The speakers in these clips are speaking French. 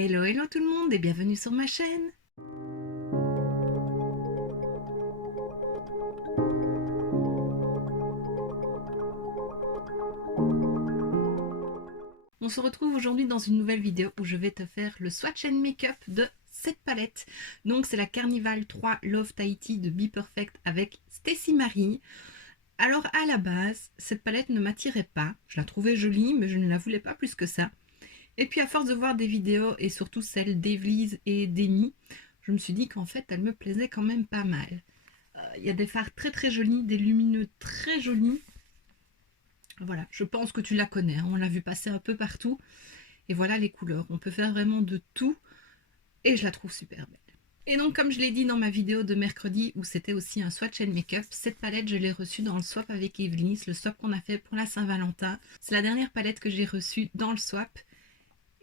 Hello, hello tout le monde et bienvenue sur ma chaîne. On se retrouve aujourd'hui dans une nouvelle vidéo où je vais te faire le swatch and make-up de cette palette. Donc c'est la Carnival 3 Love Tahiti de Be Perfect avec Stacy Marie. Alors à la base, cette palette ne m'attirait pas. Je la trouvais jolie mais je ne la voulais pas plus que ça. Et puis à force de voir des vidéos et surtout celles d'Evely's et d'Amy, je me suis dit qu'en fait elle me plaisait quand même pas mal. Il y a des fards très très jolis, des lumineux très jolis. Voilà, je pense que tu la connais, hein, on l'a vu passer un peu partout. Et voilà les couleurs, on peut faire vraiment de tout et je la trouve super belle. Et donc comme je l'ai dit dans ma vidéo de mercredi où c'était aussi un swatch and make-up, cette palette je l'ai reçue dans le swap avec Evely's, le swap qu'on a fait pour la Saint-Valentin. C'est la dernière palette que j'ai reçue dans le swap.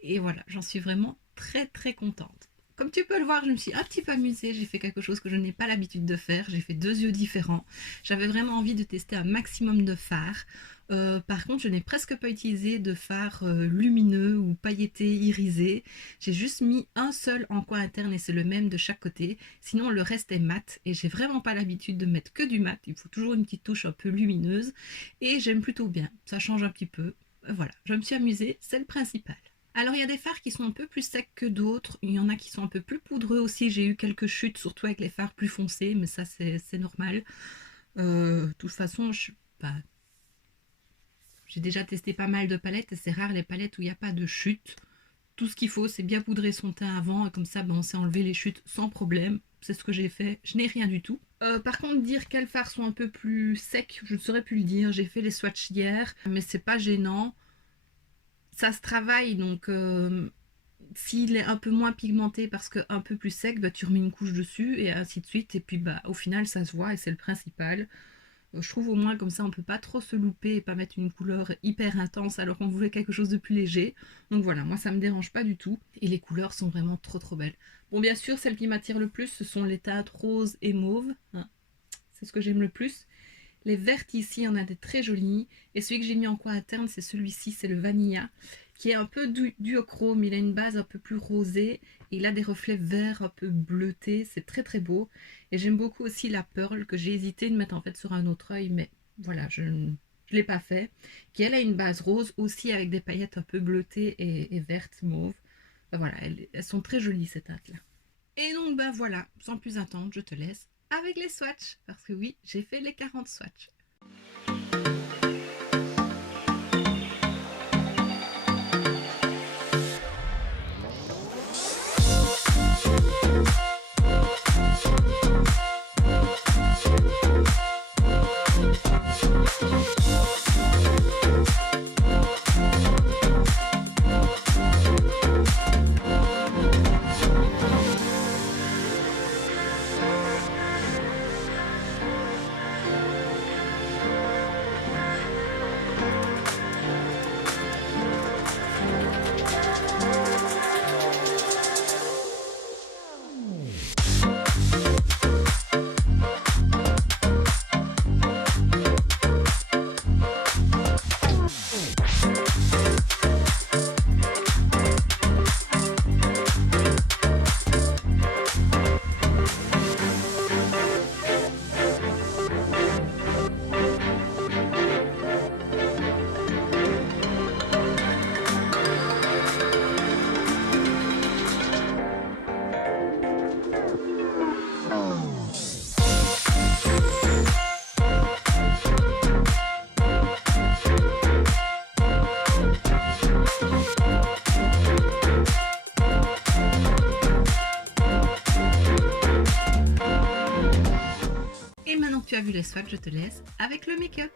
Et voilà, j'en suis vraiment très très contente. Comme tu peux le voir, je me suis un petit peu amusée, j'ai fait quelque chose que je n'ai pas l'habitude de faire, j'ai fait 2 yeux différents. J'avais vraiment envie de tester un maximum de fards. Par contre, je n'ai presque pas utilisé de fard lumineux ou pailleté, irisé. J'ai juste mis un seul en coin interne et c'est le même de chaque côté. Sinon, le reste est mat et j'ai vraiment pas l'habitude de mettre que du mat. Il faut toujours une petite touche un peu lumineuse et j'aime plutôt bien. Ça change un petit peu. Voilà, je me suis amusée, c'est le principal. Alors il y a des fards qui sont un peu plus secs que d'autres, il y en a qui sont un peu plus poudreux aussi, j'ai eu quelques chutes, surtout avec les fards plus foncés, mais ça c'est normal. De toute façon, j'ai déjà testé pas mal de palettes et c'est rare les palettes où il n'y a pas de chute. Tout ce qu'il faut, c'est bien poudrer son teint avant, et comme ça on sait enlever les chutes sans problème. C'est ce que j'ai fait, je n'ai rien du tout. Par contre, dire quels fards sont un peu plus secs, je ne saurais plus le dire. J'ai fait les swatchs hier, mais c'est pas gênant. Ça se travaille, donc s'il est un peu moins pigmenté parce qu'un peu plus sec, bah, tu remets une couche dessus et ainsi de suite. Et puis bah, au final, ça se voit et c'est le principal. Je trouve au moins comme ça, on peut pas trop se louper et pas mettre une couleur hyper intense alors qu'on voulait quelque chose de plus léger. Donc voilà, moi ça me dérange pas du tout. Et les couleurs sont vraiment trop trop belles. Bon, bien sûr, celles qui m'attirent le plus, ce sont les teintes rose et mauve. Hein. C'est ce que j'aime le plus. Les vertes ici, il y en a des très jolies. Et celui que j'ai mis en coin interne, c'est celui-ci, c'est le Vanilla, qui est un peu duochrome. Il a une base un peu plus rosée. Et il a des reflets verts un peu bleutés. C'est très très beau. Et j'aime beaucoup aussi la Pearl, que j'ai hésité de mettre en fait sur un autre œil. Mais voilà, je ne l'ai pas fait. Qui elle a une base rose aussi avec des paillettes un peu bleutées et vertes, mauve. Ben voilà, elles sont très jolies ces teintes-là. Et donc ben voilà, sans plus attendre, je te laisse avec les swatchs, parce que oui, j'ai fait les 40 swatchs. Et maintenant que tu as vu les swatchs, je te laisse avec le make-up.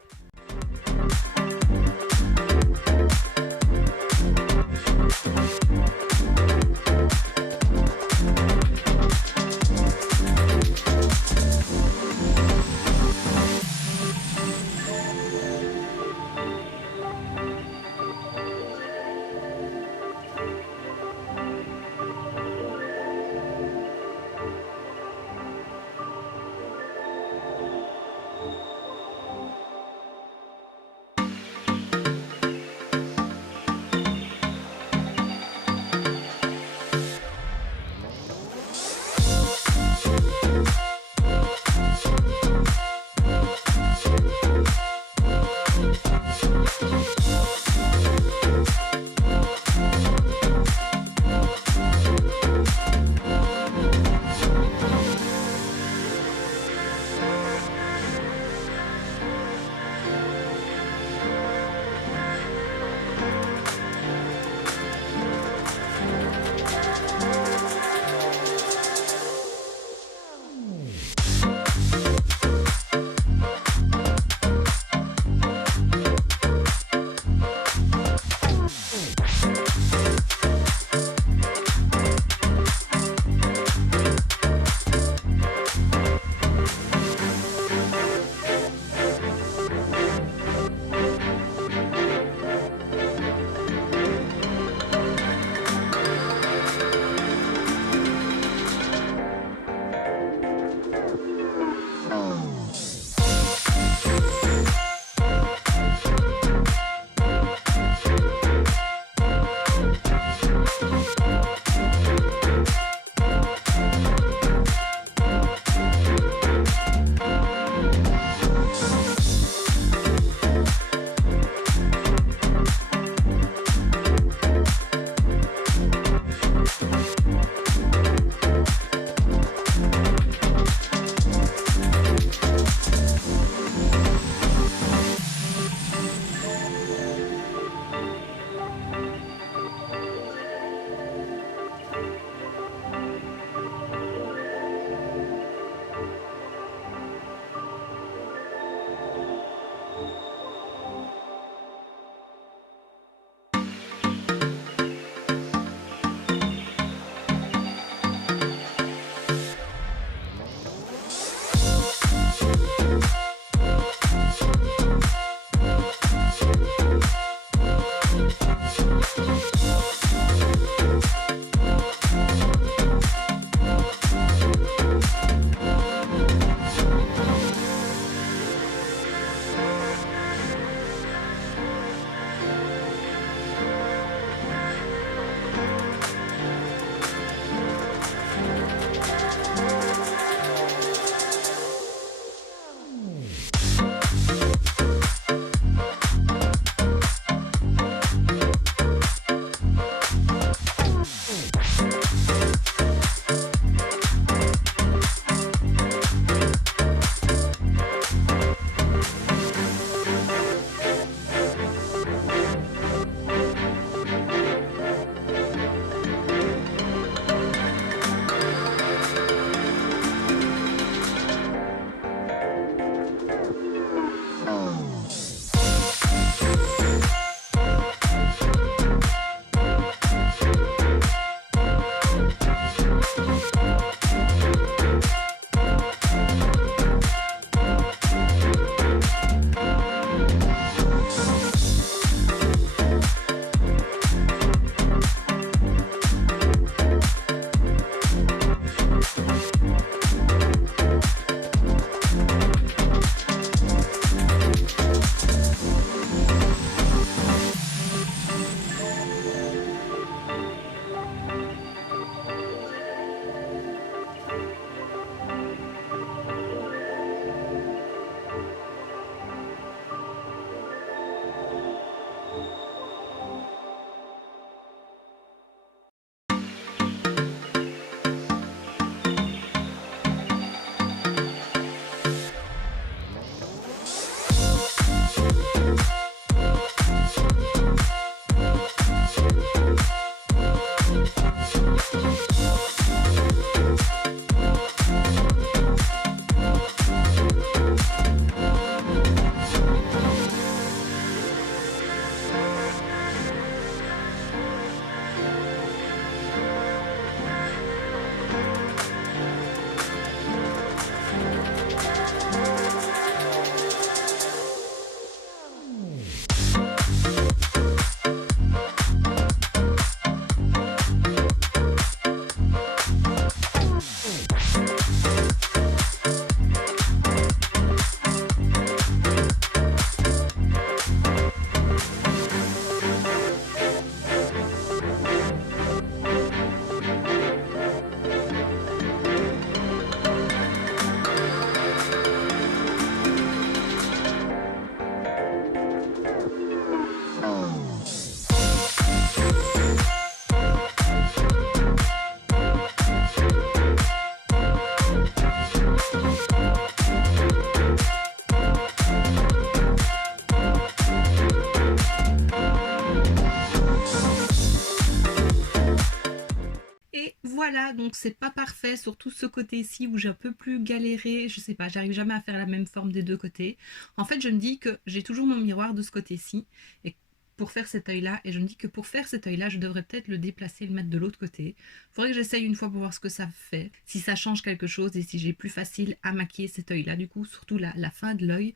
voilà, donc c'est pas parfait, surtout ce côté-ci où j'ai un peu plus galéré, je sais pas, j'arrive jamais à faire la même forme des deux côtés. En fait, je me dis que j'ai toujours mon miroir de ce côté-ci et pour faire cet œil-là, et je me dis que pour faire cet œil-là, je devrais peut-être le déplacer, le mettre de l'autre côté. Faudrait que j'essaye une fois pour voir ce que ça fait, si ça change quelque chose et si j'ai plus facile à maquiller cet œil-là, du coup, surtout la fin de l'œil.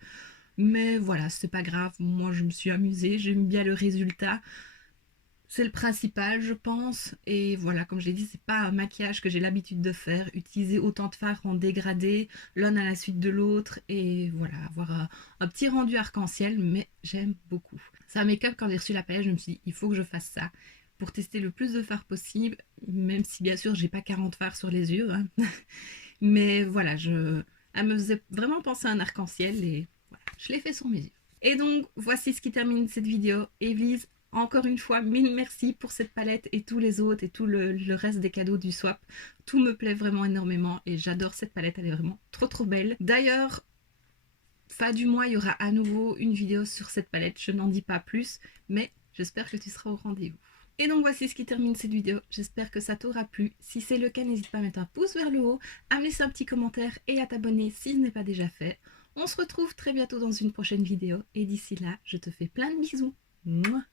Mais voilà, c'est pas grave, moi je me suis amusée, j'aime bien le résultat. C'est le principal, je pense. Et voilà, comme je l'ai dit, c'est pas un maquillage que j'ai l'habitude de faire. Utiliser autant de fards en dégradé, l'un à la suite de l'autre. Et voilà, avoir un petit rendu arc-en-ciel, mais j'aime beaucoup. C'est un make-up, quand j'ai reçu la palette, je me suis dit, il faut que je fasse ça pour tester le plus de fards possible. Même si, bien sûr, j'ai pas 40 fards sur les yeux. Hein. Mais voilà, elle me faisait vraiment penser à un arc-en-ciel. Et voilà, je l'ai fait sur mes yeux. Et donc, voici ce qui termine cette vidéo. Evely's, encore une fois, mille merci pour cette palette et tous les autres et tout le reste des cadeaux du swap. Tout me plaît vraiment énormément et j'adore cette palette, elle est vraiment trop belle. D'ailleurs, fin du mois, il y aura à nouveau une vidéo sur cette palette, je n'en dis pas plus, mais j'espère que tu seras au rendez-vous. Et donc voici ce qui termine cette vidéo, j'espère que ça t'aura plu. Si c'est le cas, n'hésite pas à mettre un pouce vers le haut, à me laisser un petit commentaire et à t'abonner si ce n'est pas déjà fait. On se retrouve très bientôt dans une prochaine vidéo et d'ici là, je te fais plein de bisous. Mouah.